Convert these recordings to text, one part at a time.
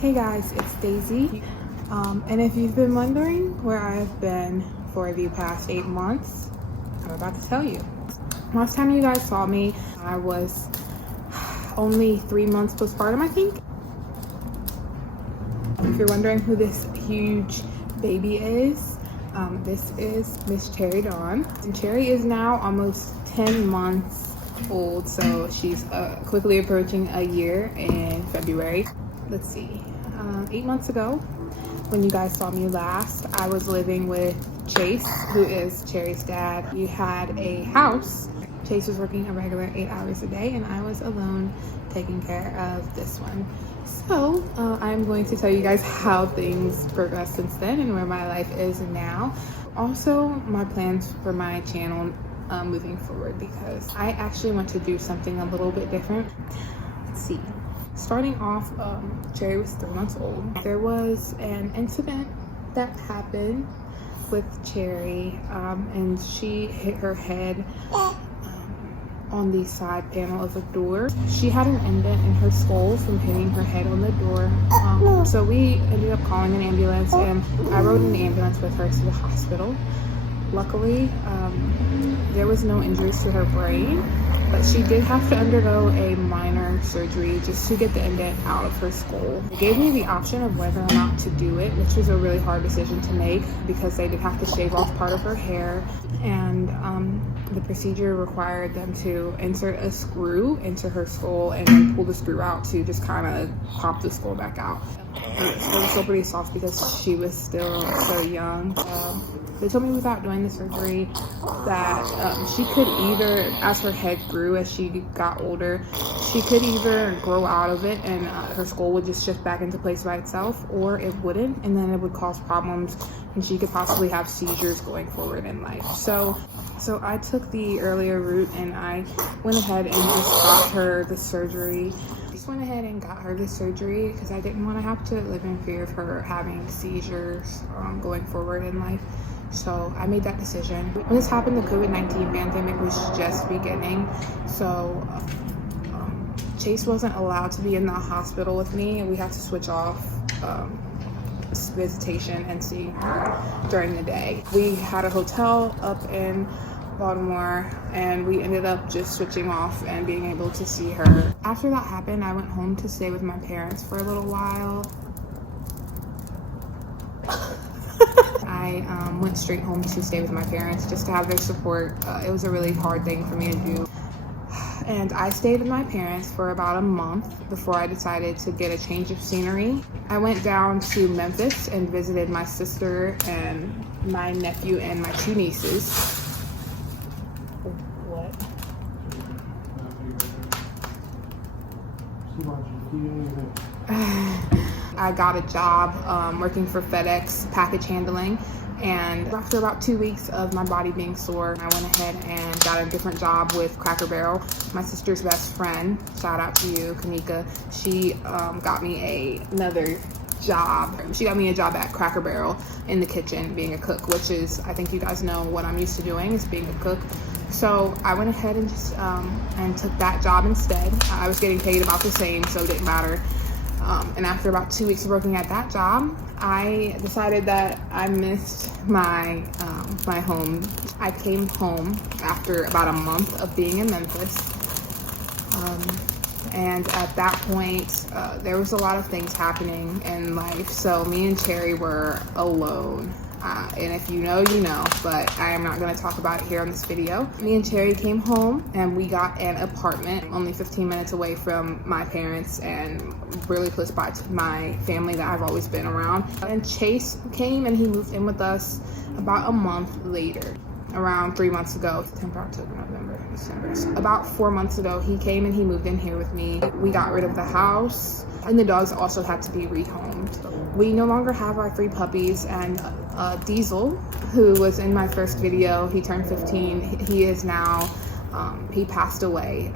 Hey guys, it's Daisy. And if you've been wondering where I've been for the past 8 months, I'm about to tell you. Last time you guys saw me, I was only 3 months postpartum, I think. If you're wondering who this huge baby is, this is Miss Cherry Dawn. And Cherry is now almost 10 months old, so she's quickly approaching a year in February. Let's see, 8 months ago, when you guys saw me last, I was living with Chase, who is Cherry's dad. We had a house. Chase was working a regular 8 hours a day, and I was alone taking care of this one. So I'm going to tell you guys how things progressed since then and where my life is now. Also, my plans for my channel moving forward, because I actually want to do something a little bit different. Let's see. Starting off, Cherry was 3 months old. There was an incident that happened with Cherry, and she hit her head on the side panel of a door. She had an indent in her skull from hitting her head on the door. So we ended up calling an ambulance, and I rode in the ambulance with her to the hospital. Luckily, there was no injuries to her brain, but she did have to undergo a minor surgery just to get the indent out of her skull. They gave me the option of whether or not to do it, which was a really hard decision to make because they did have to shave off part of her hair, and the procedure required them to insert a screw into her skull and then pull the screw out to just kind of pop the skull back out. It was still pretty soft because she was still so young. They told me without doing the surgery that she could either, as her head grew as she got older, she could either grow out of it and her skull would just shift back into place by itself, or it wouldn't, and then it would cause problems and she could possibly have seizures going forward in life. So I took the earlier route, and I went ahead and just got her the surgery. Went ahead and got her the surgery because I didn't want to have to live in fear of her having seizures going forward in life. So I made that decision. When this happened, the COVID-19 pandemic was just beginning, so Chase wasn't allowed to be in the hospital with me, and we had to switch off visitation and seeing her during the day. We had a hotel up in Baltimore, and we ended up just switching off and being able to see her. After that happened, I went home to stay with my parents for a little while. I went straight home to stay with my parents just to have their support. It was a really hard thing for me to do. And I stayed with my parents for about a month before I decided to get a change of scenery. I went down to Memphis and visited my sister and my nephew and my 2 nieces. What? I got a job working for FedEx package handling, and after about 2 weeks of my body being sore, I went ahead and got a different job with Cracker Barrel. My sister's best friend, shout out to you, Kanika, she got me another job. She got me a job at Cracker Barrel in the kitchen being a cook, which is, I think you guys know what I'm used to doing, is being a cook. So I went ahead and just and took that job instead. I was getting paid about the same, so it didn't matter. And after about 2 weeks of working at that job, I decided that I missed my my home. I came home after about a month of being in Memphis. And at that point, there was a lot of things happening in life. So me and Cherry were alone. And if you know, you know, but I am not going to talk about it here on this video. Me and Cherry came home, and we got an apartment only 15 minutes away from my parents and really close by to my family that I've always been around. And Chase came and he moved in with us about a month later, around 3 months ago. September, October, November, December. So about 4 months ago, he came and he moved in here with me. We got rid of the house, and the dogs also had to be rehomed. We no longer have our 3 puppies, and Diesel, who was in my first video, he turned 15. He is now, he passed away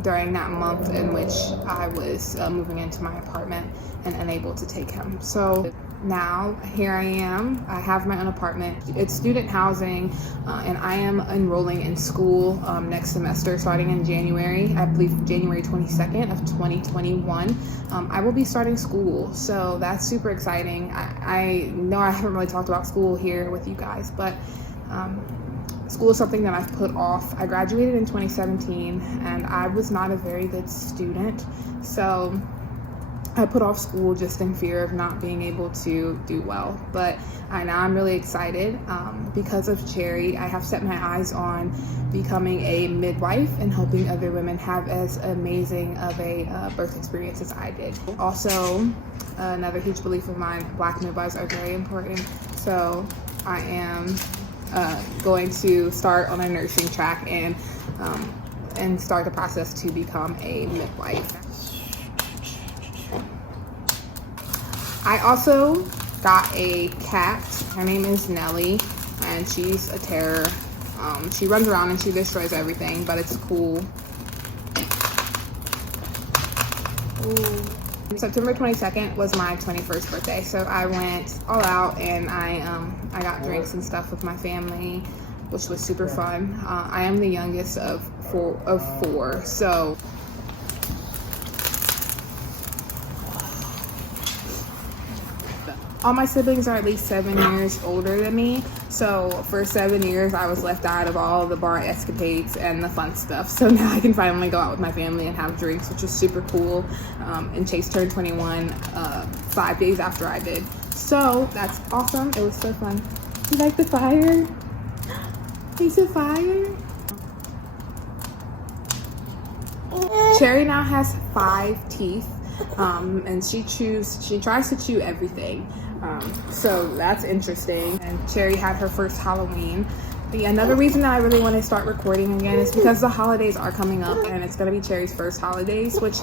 during that month in which I was moving into my apartment and unable to take him. So now here I am. I have my own apartment. It's student housing, and I am enrolling in school next semester starting in January. I believe January 22nd of 2021. I will be starting school, so that's super exciting. I know I haven't really talked about school here with you guys, but school is something that I've put off. I graduated in 2017 and I was not a very good student, so I put off school just in fear of not being able to do well. But now I'm really excited because of Cherry. I have set my eyes on becoming a midwife and helping other women have as amazing of a birth experience as I did. Also, another huge belief of mine, Black midwives are very important. So I am going to start on a nursing track and start the process to become a midwife. I also got a cat. Her name is Nellie, and she's a terror. She runs around and she destroys everything, but it's cool. Ooh. September 22nd was my 21st birthday, so I went all out and I got drinks and stuff with my family, which was super fun. I am the youngest of four, so all my siblings are at least 7 years older than me. So for 7 years, I was left out of all the bar escapades and the fun stuff. So now I can finally go out with my family and have drinks, which is super cool. And Chase turned 21 5 days after I did. So that's awesome. It was so fun. You like the fire? Piece of fire? Cherry now has 5 teeth. And she tries to chew everything. So that's interesting. And Cherry had her first Halloween. Another reason that I really want to start recording again is because the holidays are coming up and it's going to be Cherry's first holidays, which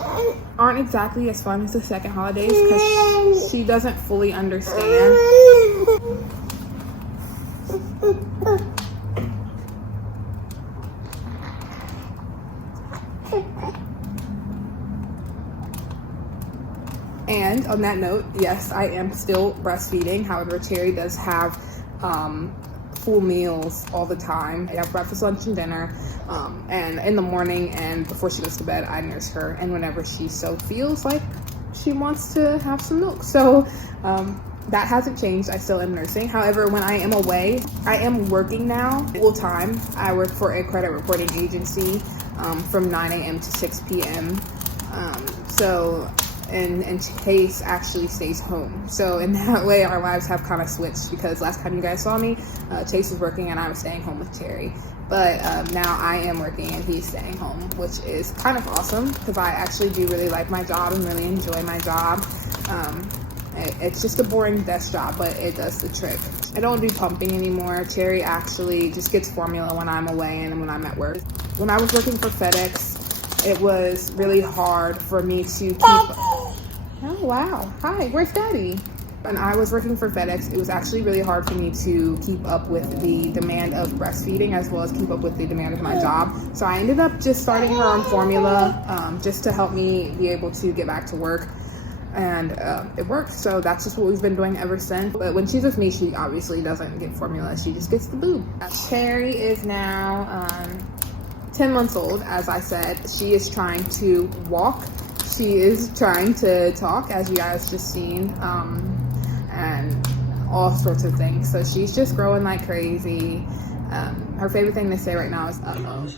aren't exactly as fun as the second holidays because she doesn't fully understand. And on that note, yes, I am still breastfeeding. However, Cherry does have full meals all the time. I have breakfast, lunch, and dinner. And in the morning and before she goes to bed, I nurse her. And whenever she so feels like she wants to have some milk. So that hasn't changed. I still am nursing. However, when I am away, I am working now full time. I work for a credit reporting agency from 9 a.m. to 6 p.m. And Chase actually stays home. So in that way, our lives have kind of switched because last time you guys saw me, Chase was working and I was staying home with Cherry. But now I am working and he's staying home, which is kind of awesome because I actually do really like my job and really enjoy my job. It's just a boring desk job, but it does the trick. I don't do pumping anymore. Cherry actually just gets formula when I'm away and when I'm at work. When I was working for FedEx, it was really hard for me to keep... Oh, wow. Hi, where's Daddy? When I was working for FedEx, it was actually really hard for me to keep up with the demand of breastfeeding as well as keep up with the demand of my job. So I ended up just starting her on formula just to help me be able to get back to work. And it worked. So that's just what we've been doing ever since. But when she's with me, she obviously doesn't get formula. She just gets the boob. Cherry is now 10 months old, as I said. She is trying to walk. She is trying to talk, as you guys just seen, and all sorts of things. So she's just growing like crazy. Her favorite thing to say right now is uh-oh.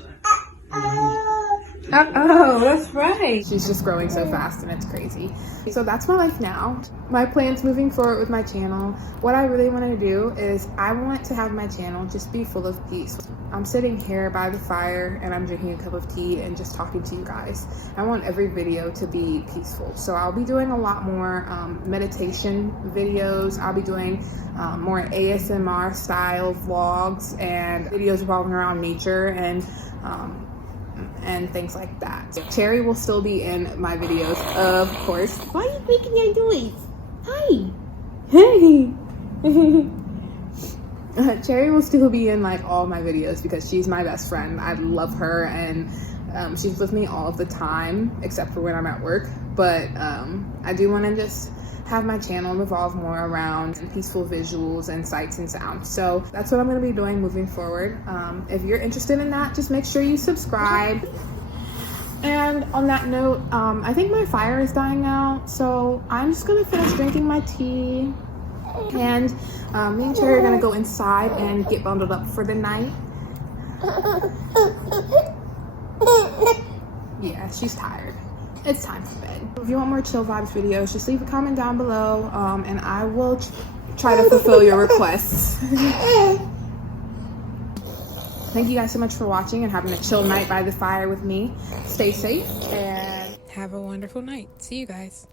Uh-oh, that's right. She's just growing so fast and it's crazy. So that's my life now. My plans moving forward with my channel. What I really want to do is I want to have my channel just be full of peace. I'm sitting here by the fire and I'm drinking a cup of tea and just talking to you guys. I want every video to be peaceful. So I'll be doing a lot more meditation videos. I'll be doing more ASMR style vlogs and videos revolving around nature and things like that. Cherry will still be in my videos, of course. Why are you making your noise? Hi. Hey. Cherry will still be in like all my videos because she's my best friend. I love her and she's with me all of the time except for when I'm at work. But I do want to just have my channel evolve more around peaceful visuals and sights and sounds. So that's what I'm going to be doing moving forward. If you're interested in that, just make sure you subscribe. And on that note, I think my fire is dying out, so I'm just gonna finish drinking my tea, and me and Cherry are gonna go inside and get bundled up for the night. Yeah, she's tired. It's time for bed. If you want more Chill Vibes videos, just leave a comment down below, and I will try to fulfill your requests. Thank you guys so much for watching and having a chill night by the fire with me. Stay safe and have a wonderful night. See you guys.